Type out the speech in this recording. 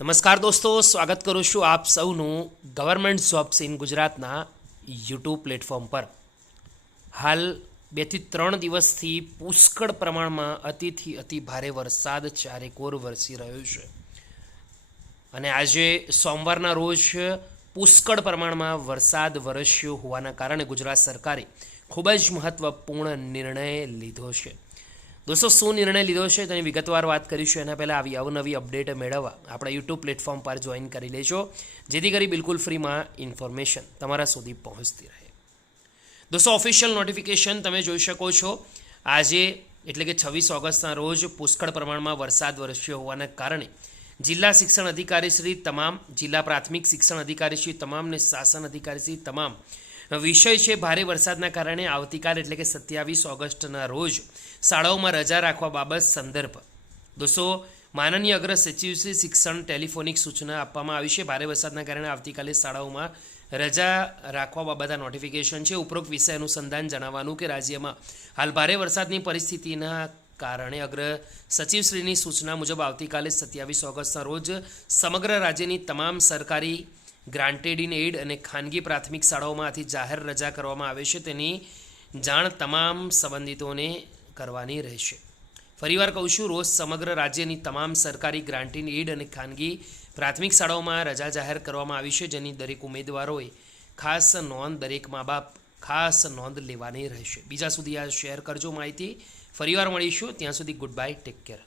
નમસ્કાર દોસ્તો, સ્વાગત કરું છું આપ સૌનું ગવર્મેન્ટ જોબ્સ ઇન ગુજરાતના યુટ્યુબ પ્લેટફોર્મ પર. હાલ 2 થી 3 દિવસથી પુષ્કળ પ્રમાણમાં અતિથી અતિ ભારે વરસાદ ચારેકોર વરસી રહ્યો છે અને આજે સોમવારના રોજ પુષ્કળ પ્રમાણમાં વરસાદ વરસ્યો હોવાના કારણે ગુજરાત સરકારે ખૂબ જ મહત્ત્વપૂર્ણ નિર્ણય લીધો છે. દોસ્તો, શું નિર્ણય લીધો છે તેની વિગતવાર વાત કરીશું. એના પહેલાં આવી અવનવી અપડેટ મેળવવા આપણા યુટ્યુબ પ્લેટફોર્મ પર જોઈન કરી લેજો, જેથી કરી બિલકુલ ફ્રીમાં ઇન્ફોર્મેશન તમારા સુધી પહોંચતી રહે. દોસ્તો, ઓફિશિયલ નોટિફિકેશન તમે જોઈ શકો છો. આજે એટલે કે 26 ઓગસ્ટના રોજ પુષ્કળ પ્રમાણમાં વરસાદ વરસ્યો હોવાના કારણે જિલ્લા શિક્ષણ અધિકારીશ્રી તમામ, જિલ્લા પ્રાથમિક શિક્ષણ અધિકારીશ્રી તમામ અને શાસન અધિકારીશ્રી તમામ વિષય છે ભારે વરસાદના કારણે આવતીકાલ એટલે કે 27 ઓગસ્ટના રોજ શાળાઓમાં રજા રાખવા બાબત સંદર્ભ. દોસ્તો, માનનીય અગ્ર સચિવશ્રી શિક્ષણ ટેલિફોનિક સૂચના આપવામાં આવી છે. ભારે વરસાદના કારણે આવતીકાલે શાળાઓમાં રજા રાખવા બાબતના નોટિફિકેશન છે. ઉપરોક્ત વિષય અનુસંધાન જણાવવાનું કે રાજ્યમાં હાલ ભારે વરસાદની પરિસ્થિતિના કારણે અગ્ર સચિવશ્રીની સૂચના મુજબ આવતીકાલે 27 ઓગસ્ટના રોજ સમગ્ર રાજ્યની તમામ સરકારી, ગ્રાન્ટેડ ઇન એડ અને ખાનગી પ્રાથમિક શાળાઓમાંથી જાહેર રજા કરવામાં આવે છે. તેની જાણ તમામ સંબંધિતોને કરવાની રહેશે. ફરીવાર કહું છું, રોજ સમગ્ર રાજ્યની તમામ સરકારી, ગ્રાન્ટેડ ઇન એડ અને ખાનગી પ્રાથમિક શાળાઓમાં રજા જાહેર કરવામાં આવી છે, જેની દરેક ઉમેદવારોએ ખાસ નોંધ, દરેક મા બાપ ખાસ નોંધ લેવાની રહેશે. બીજા સુધી આ શેર કરજો માહિતી. ફરીવાર મળીશું, ત્યાં સુધી ગુડ બાય, ટેક કેર.